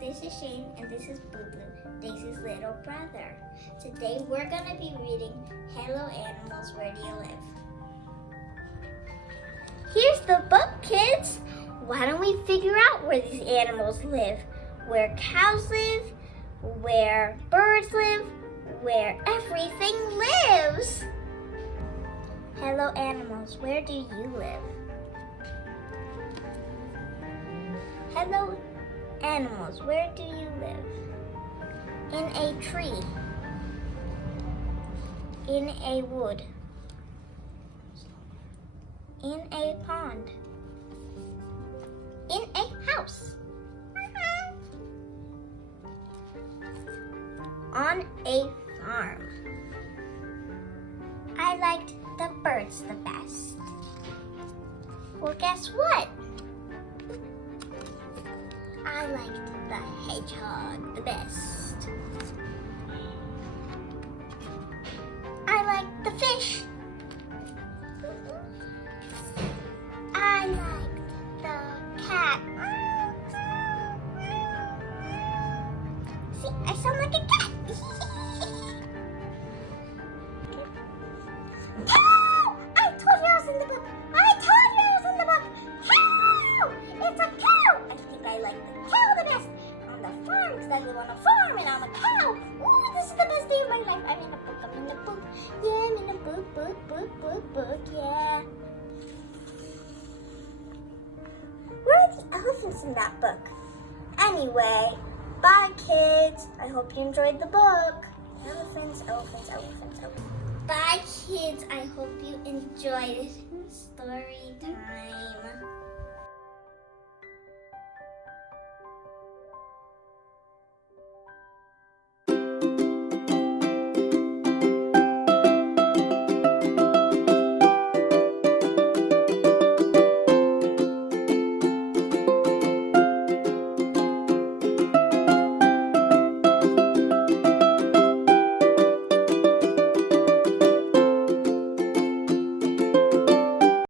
this is Shane, and this is Boo Boo, Daisy's little brother. Today we're going to be reading Hello Animals, Where Do You Live? Here's the book, kids! Why don't we figure out where these animals live? Where cows live, where birds live, where everything lives! Hello animals, where do you live? Hello animals, where do you live? In a tree. In a wood. In a pond. In a house. On a farm. I liked the birds the best. Well, guess what? I liked the hedgehog the best. I liked the fish. I liked the cat. See, I sound like a cat. Cow! I told you I was in the book. I told you I was in the book. Cow! It's a cow. I think I like the cow the best. On the farm, because I live on a farm and I'm a cow. Ooh, this is the best day of my life. I'm in a book. I'm in a book. Yeah, I'm in a book, yeah. Where are the elephants in that book? Anyway, bye kids. I hope you enjoyed the book. Elephants. Bye kids. I hope you enjoyed story time.